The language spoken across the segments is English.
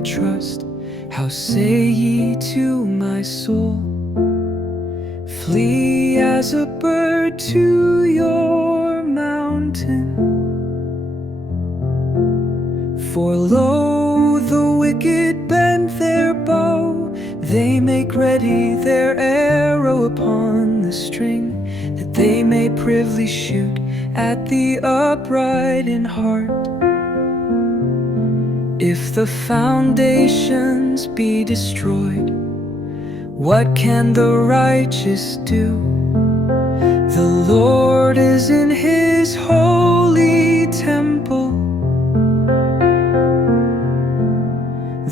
my trust. How say ye to my soul, flee as a bird to your mountain? For lo, the wicked bend their bow, they make ready their arrow upon the string, that they may privily shoot at the upright in heart. If the foundations be destroyed, what can the righteous do? The Lord is in his holy temple.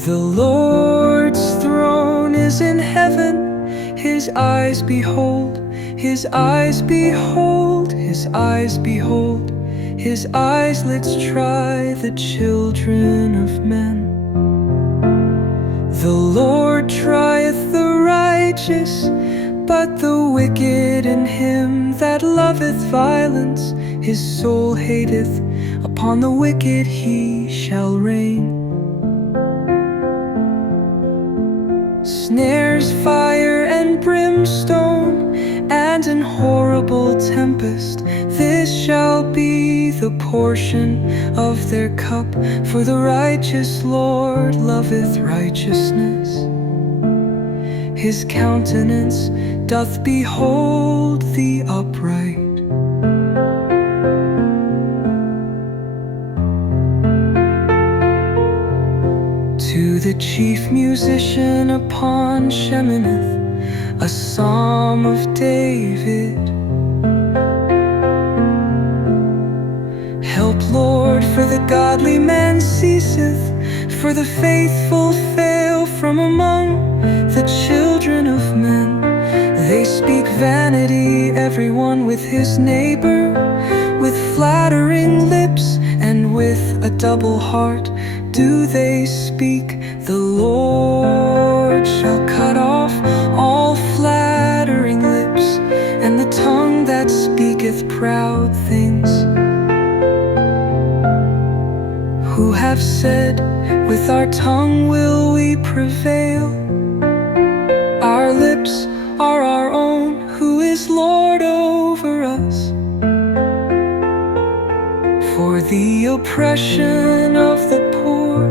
The Lord's throne is in heaven. His eyes behold, his eyes behold, his eyes behold, his eyelids try the children of men. The Lord trieth the righteous, but the wicked and him that loveth violence, his soul hateth. Upon the wicked he shall rain. Snares, fire, and brimstone, and an horrible tempest, this shall be the portion of their cup. For the righteous Lord loveth righteousness, his countenance doth behold the upright. To the chief musician upon Sheminith, a psalm of David. Help, Lord, for the godly man ceaseth, for the faithful fail from among the children of men. They speak vanity, everyone with his neighbor, with flattering lips and with a double heart do they speak. The Lord shall cut off all flattering lips, and the tongue that speaketh proud things. Who have said, with our tongue will we prevail? Our lips are our own, who is Lord over us? For the oppression of the poor,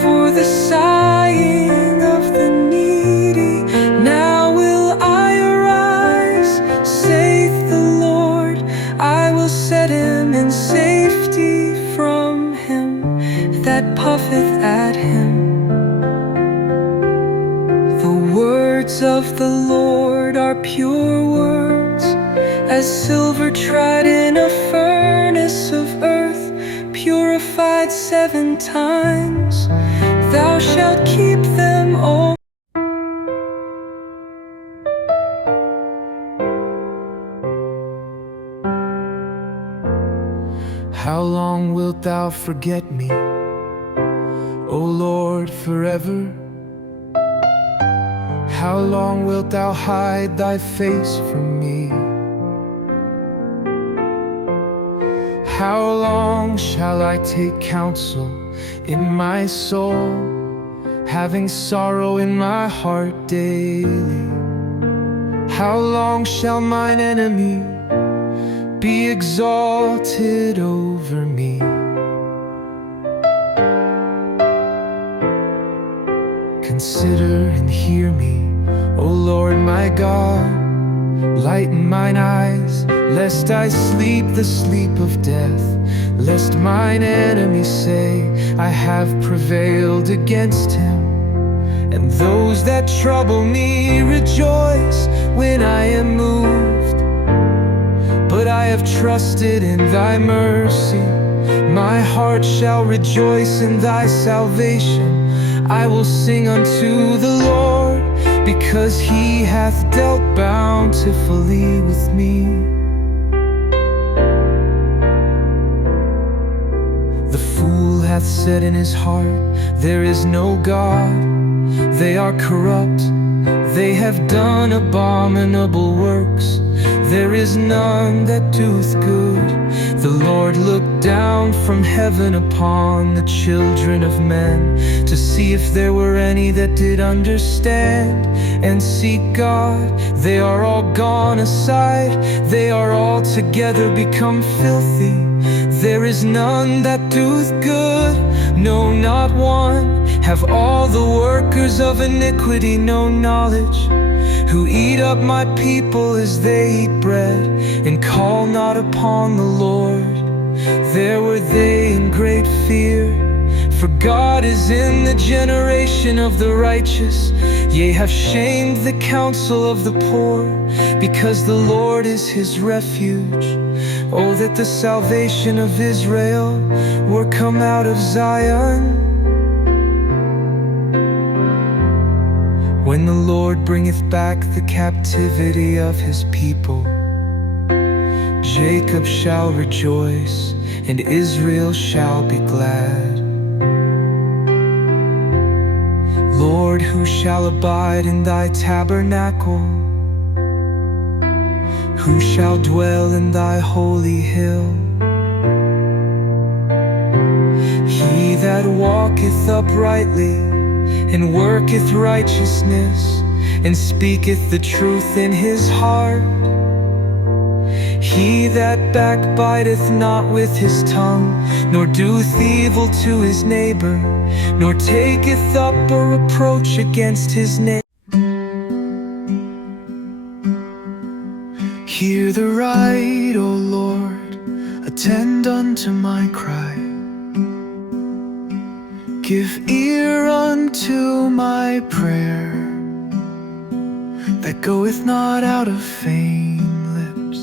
for the sighing of the needy, now will I arise, saith the Lord. I will set him in safety from him that puffeth at him. The words of the Lord are pure words, as silver tried in a furnace of earth, purified 7 times. Thou shalt keep them all. How long wilt thou forget me, O Lord, forever? How long wilt thou hide thy face from me? How long shall I take counsel in my soul, having sorrow in my heart daily? How long shall mine enemy be exalted over me? Consider and hear me, O Lord my God. Lighten mine eyes, lest I sleep the sleep of death, lest mine enemies say, I have prevailed against him. And those that trouble me rejoice when I am moved. But I have trusted in thy mercy, my heart shall rejoice in thy salvation. I will sing unto the Lord, because he hath dealt bountifully with me. The fool hath said in his heart, there is no God. They are corrupt, They have done abominable works, there is none that doeth good. The Lord looked down from heaven upon the children of men, to see if there were any that did understand and seek God. They are all gone aside, they are all together become filthy. There is none that doeth good, no, not one. Have all the workers of iniquity no knowledge, who eat up my people as they eat bread, and call not upon the Lord? There were they in great fear, for God is in the generation of the righteous. Yea, have shamed the counsel of the poor, because the Lord is his refuge. Oh, that the salvation of Israel were come out of Zion. When the Lord bringeth back the captivity of his people, Jacob shall rejoice, and Israel shall be glad. Lord, who shall abide in thy tabernacle? Who shall dwell in thy holy hill? He that walketh uprightly, and worketh righteousness, and speaketh the truth in his heart. He that backbiteth not with his tongue, nor doeth evil to his neighbor, nor taketh up a reproach against his neighbor. Hear the right, O Lord, attend unto my cry. Give ear unto my prayer, that goeth not out of vain lips.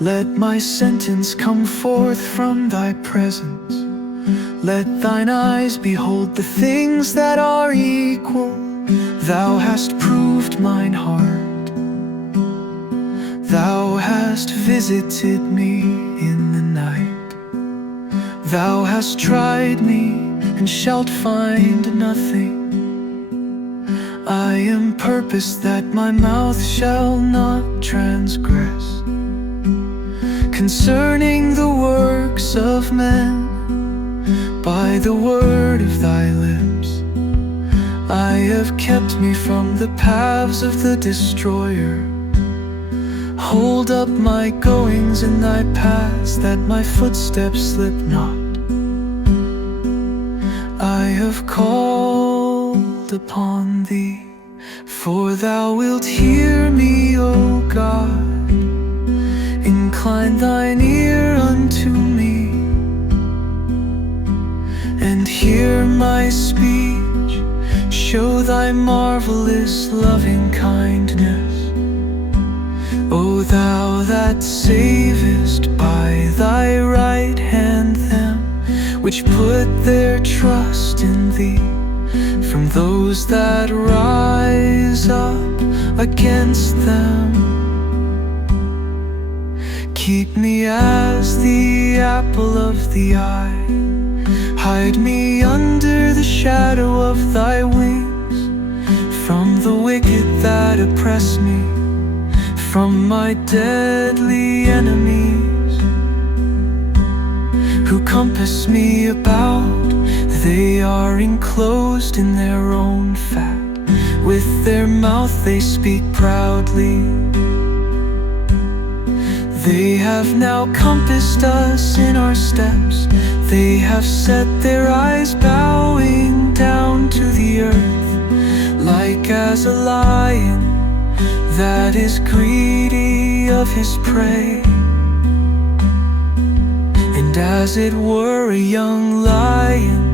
Let my sentence come forth from thy presence. Let thine eyes behold the things that are equal. Thou hast proved mine heart. Thou hast visited me in the night. Thou hast tried me, and shalt find nothing. I am purposed that my mouth shall not transgress concerning the works of men. By the word of thy lips I have kept me from the paths of the destroyer. Hold up my goings in thy paths, that my footsteps slip not. I have called upon thee, for thou wilt hear me, O God. Incline thine ear unto me, and hear my speech. Show thy marvelous loving kindness. O thou that savest by thy right hand them which put their trust in thee, from those that rise up against them. Keep me as the apple of the eye. Hide me under the shadow of thy wings, from the wicked that oppress me, from my deadly enemies, who compass me about. They are enclosed in their own fat. With their mouth they speak proudly. They have now compassed us in our steps. They have set their eyes bowing down to the earth, like as a lion that is greedy of his prey, and as it were a young lion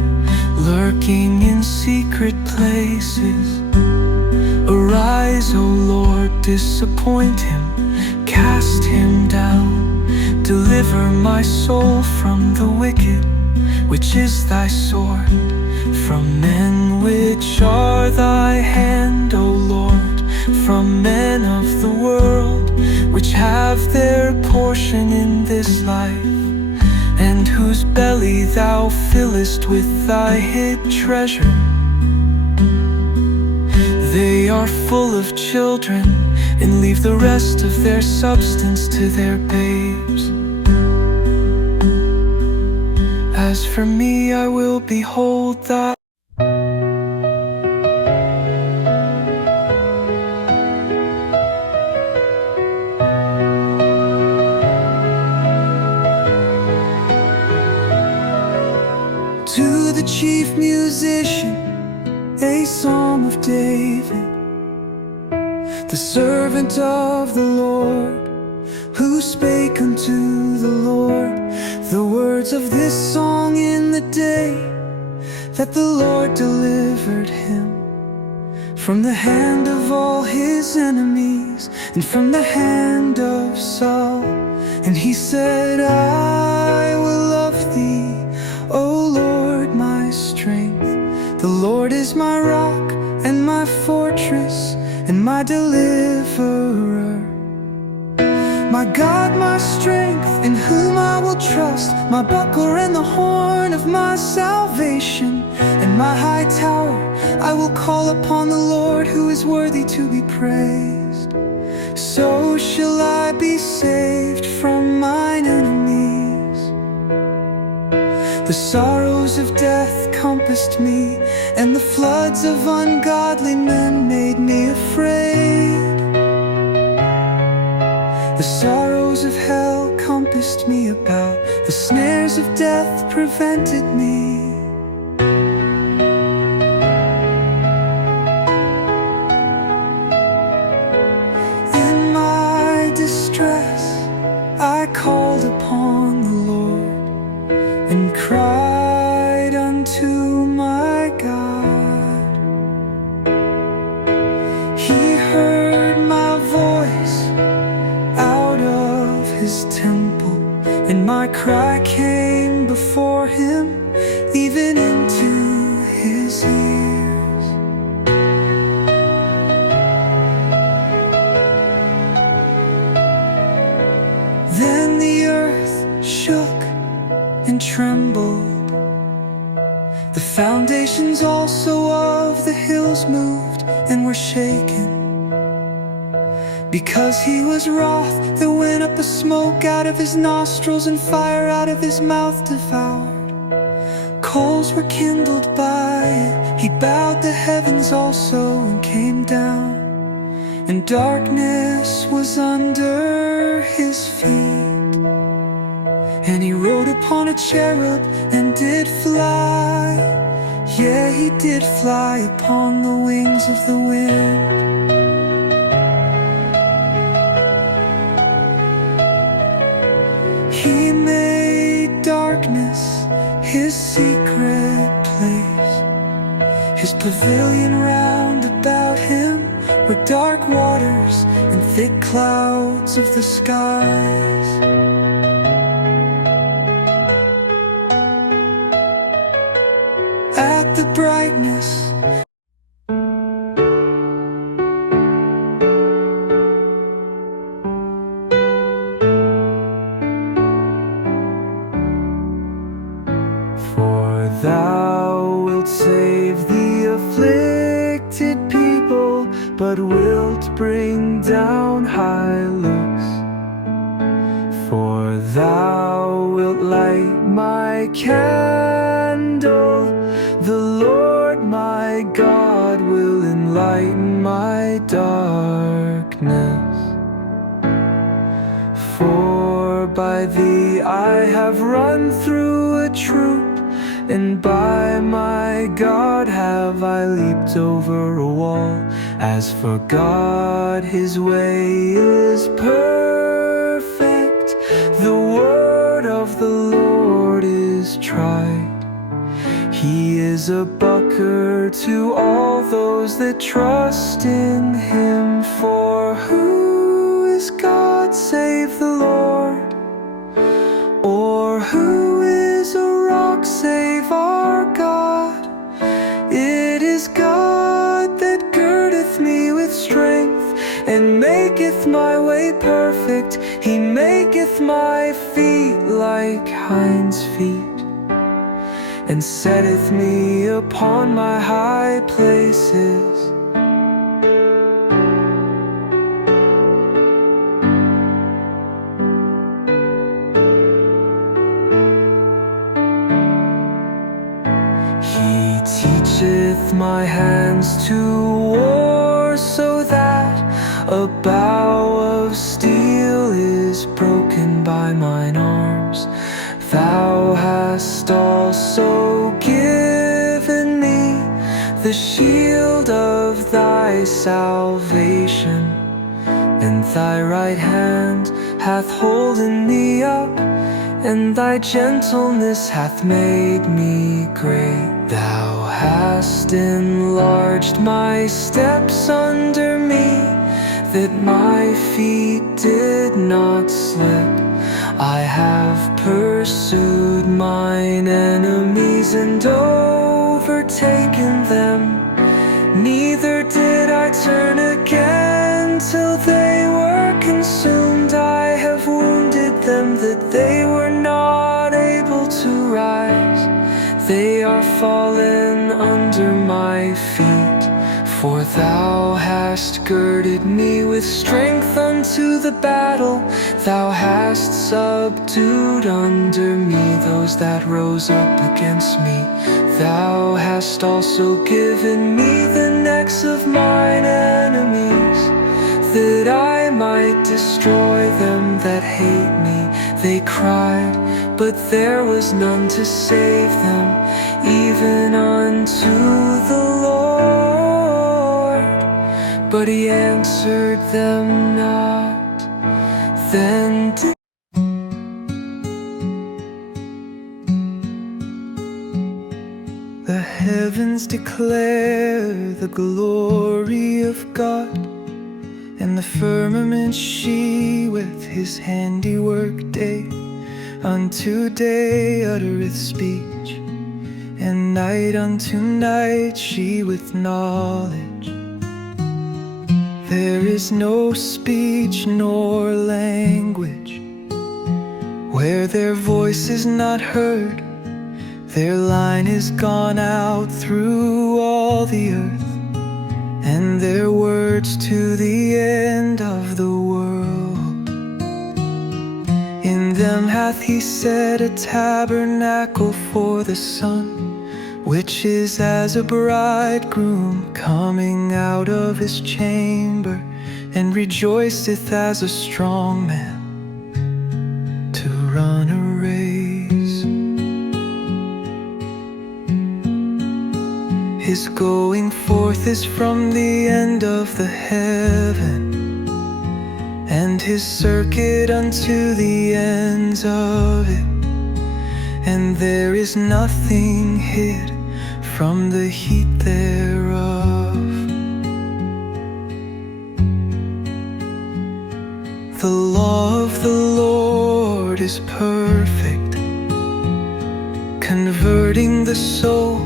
lurking in secret places. Arise, O Lord, disappoint him, cast him down. Deliver my soul from the wicked, which is thy sword, from men which are thy hand, O Lord, from men of the world, which have their portion in this life, and whose belly thou fillest with thy hid treasure. They They are full of children and leave the rest of their substance to their babes. As for me, I will behold thy To the chief musician, a psalm of David, the servant of the Lord, who spake unto the Lord the words of this song in the day that the Lord delivered him from the hand of all his enemies and from the hand of Saul. And he said, I will love thee, O Lord, my strength. The Lord is my rock and my fortress and my deliverer. My God, my strength, in whom I will trust, my buckler and the horn of my salvation, and my high tower. I will call upon the Lord, who is worthy to be praised. So shall I be saved from mine enemies. The sorrows of death compassed me, and the floods of ungodly men made me afraid. The sorrows of hell compassed me about, the snares of death prevented me. In my distress, I called upon the Lord and cried unto my God. He heard my voice out of his temple, and my cry came before him, even into his ears. Then the earth shook and trembled. The foundations also of the hills moved and were shaken. Because he was wroth, there went up a smoke out of his nostrils, and fire out of his mouth devoured. Coals were kindled by it. He bowed the heavens also and came down, and darkness was under his feet. And he rode upon a cherub and did fly. Yeah, he did fly upon the wings of the wind. He made darkness his secret place. His pavilion round about him were dark waters and thick clouds of the skies. At the brightness Thou wilt save the afflicted people, but wilt bring down high looks. For thou wilt light my candle, the Lord my God will enlighten my darkness. For by thee I have run through a troop, and by my God have I leaped over a wall. As for God, his way is perfect. The word of the Lord is tried. He is a buckler to all those that trust in him. For who is God save the Lord? Or who is a rock save our God? It is God that girdeth me with strength, and maketh my way perfect. He maketh my feet like hinds' feet, and setteth me upon my high places. with my hands to war, so that a bow of steel is broken by mine arms. Thou hast also given me the shield of thy salvation, and thy right hand hath holden me up, and thy gentleness hath made me great. Thou hast enlarged my steps under me, that my feet did not slip. I have pursued mine enemies and overtaken them. Neither did I turn again till they were consumed. I have wounded them that they were not able to rise. They are fallen under my feet. For thou hast girded me with strength unto the battle. Thou hast subdued under me those that rose up against me. Thou hast also given me the necks of mine enemies, that I might destroy them that hate me. They cried, but there was none to save them, even unto the Lord. But he answered them not. Then the heavens declare the glory of God, and the firmament sheweth his handiwork. Day unto day uttereth speech, and night unto night sheweth knowledge. There is no speech nor language where their voice is not heard. Their line is gone out through all the earth, and their words to the end of the world. In them hath he set a tabernacle for the sun, which is as a bridegroom coming out of his chamber, and rejoiceth as a strong man to run a race. His going forth is from the end of the heaven, and his circuit unto the ends of it. And there is nothing hid from the heat thereof. The law of the Lord is perfect, converting the soul.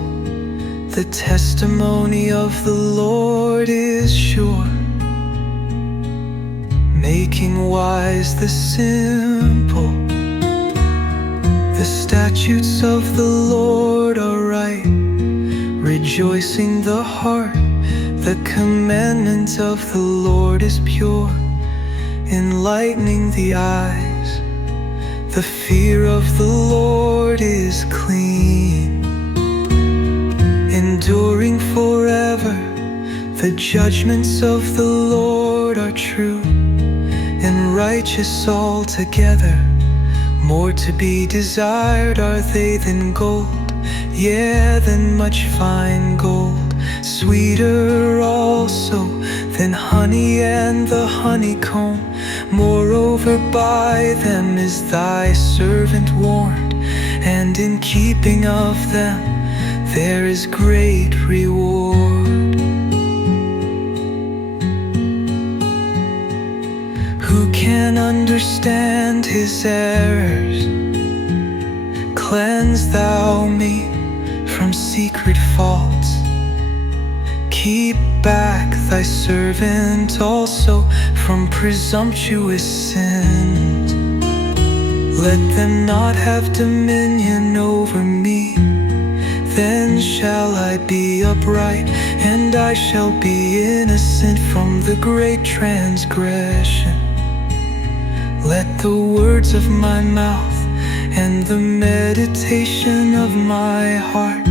The testimony of the Lord is sure, making wise the simple. The statutes of the Lord are right, rejoicing the heart. The commandment of the Lord is pure, enlightening the eyes. The fear of the Lord is clean, enduring forever. The judgments of the Lord are true, and righteous altogether. More to be desired are they than gold, yea, than much fine gold. Sweeter also than honey and the honeycomb. Moreover, by them is thy servant warned, and in keeping of them there is great reward. Who can understand his errors? Cleanse thou me from secret faults. Keep back thy servant also from presumptuous sins. Let them not have dominion over me. Then shall I be upright, and I shall be innocent from the great transgression. Let the words of my mouth and the meditation of my heart